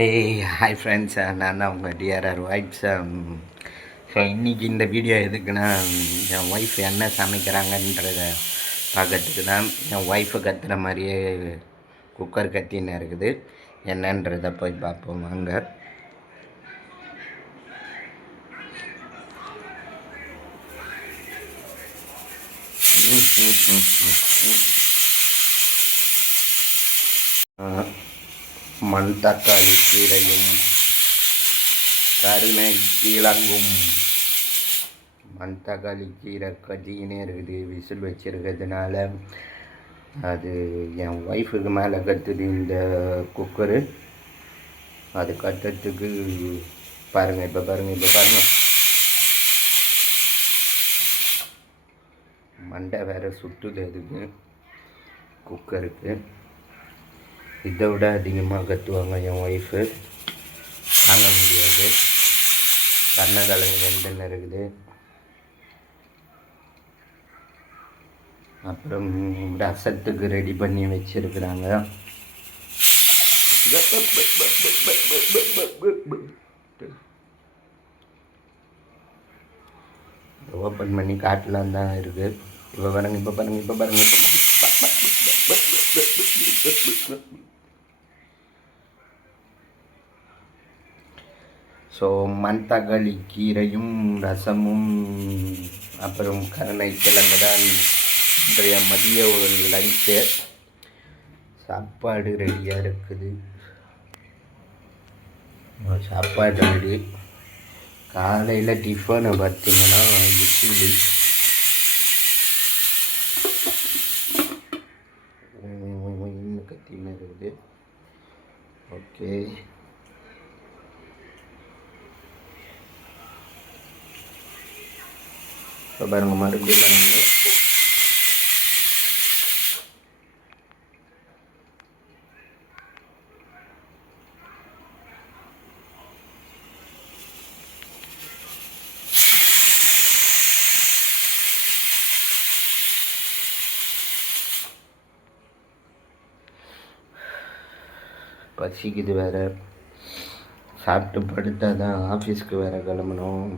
ஏய் hi friends, நான் தான் உங்கள் டிஆர்ஆர் வைப்ஸ். ஸோ இன்றைக்கி இந்த வீடியோ எதுக்குன்னா, என் ஒய்ஃப் என்ன சமைக்கிறாங்கன்றத பார்க்கறதுக்கு தான். என் ஒய்ஃபு கத்துற மாதிரியே குக்கர் கத்தின்னு இருக்குது. என்னன்றதை போய் பார்ப்போம் வாங்க. மண் தக்காளி கீரையும் கருணை கிழங்கும். மண் தக்காளி கீரை கத்திக்கினே இருக்குது. விசில் வச்சுருக்கிறதுனால அது என் ஒய்ஃபுக்கு மேலே கற்றுது இந்த குக்கரு. அது கட்டுறதுக்கு பாருங்கள், இப்போ பாருங்கள் மண்டை வேறு சுற்றுது அதுக்கு குக்கருக்கு. இதை விட அதிகமாக கற்றுவாங்க என் ஒய்ஃபு, தாங்க முடியாது. கருணக்கிழங்கு வெந்துன்னு இருக்குது. அப்புறம் ரசத்துக்கு ரெடி பண்ணி வச்சுருக்குறாங்க. ஓப்பன் பண்ணி காட்டலாம் தான் இருக்குது. இப்போ பாருங்க. ஸோ மண் தக்காளி கீரையும் ரசமும் அப்புறம் கருணை கிழங்கு தான் இன்றைய மதிய ஒரு லஞ்சு. சாப்பாடு ரெடியாக இருக்குது. சாப்பாடு ரெடி. காலையில் டிஃபனை பார்த்திங்கன்னா இட்லி. கத்தின்னு இருக்குது. ஓகே, இப்போ பாருங்க மறுபடியும் பாருங்க. பசிக்குது வேறு. சாப்பிட்டு படுத்தா தான் ஆஃபீஸ்க்கு வேறு கிளம்பணும்.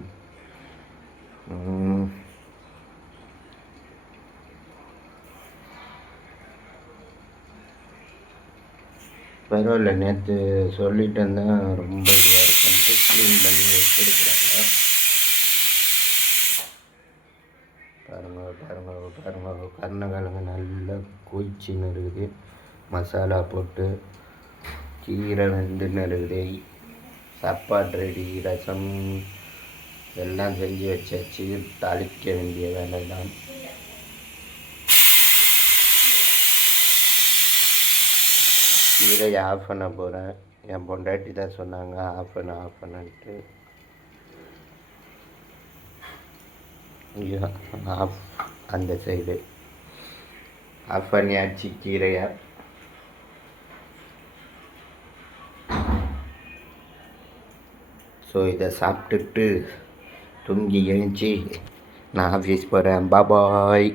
பரவாயில்ல, நேற்று சொல்லிட்டு இருந்தேன் ரொம்ப இதுவாக இருக்குன்ட்டு க்ளீன் பண்ணி வச்சுருக்குறாங்க. பாருங்க கருணக்கிழங்கு நல்லா கொய்ச்சின்னு இருக்குது. மசாலா போட்டு கீரை வெந்துன்னு இருக்குது. சாப்பாடு ரெடி. ரசம் எல்லாம் செஞ்சு வச்சாச்சு. தாளிக்க வேண்டிய வேலை தான். கீரையை ஆஃப் பண்ண போகிறேன். என் பொண்டாட்டி தான் சொன்னாங்க ஆஃப் பண்ணன்ட்டு. ஆஃப் அந்த சைடு ஆஃப் பண்ணியாச்சு கீரையை. ஸோ இதை சாப்பிட்டுட்டு தூங்கி எழுந்துச்சி நான் ஆஃபீஸ் போகிறேன். பாய்.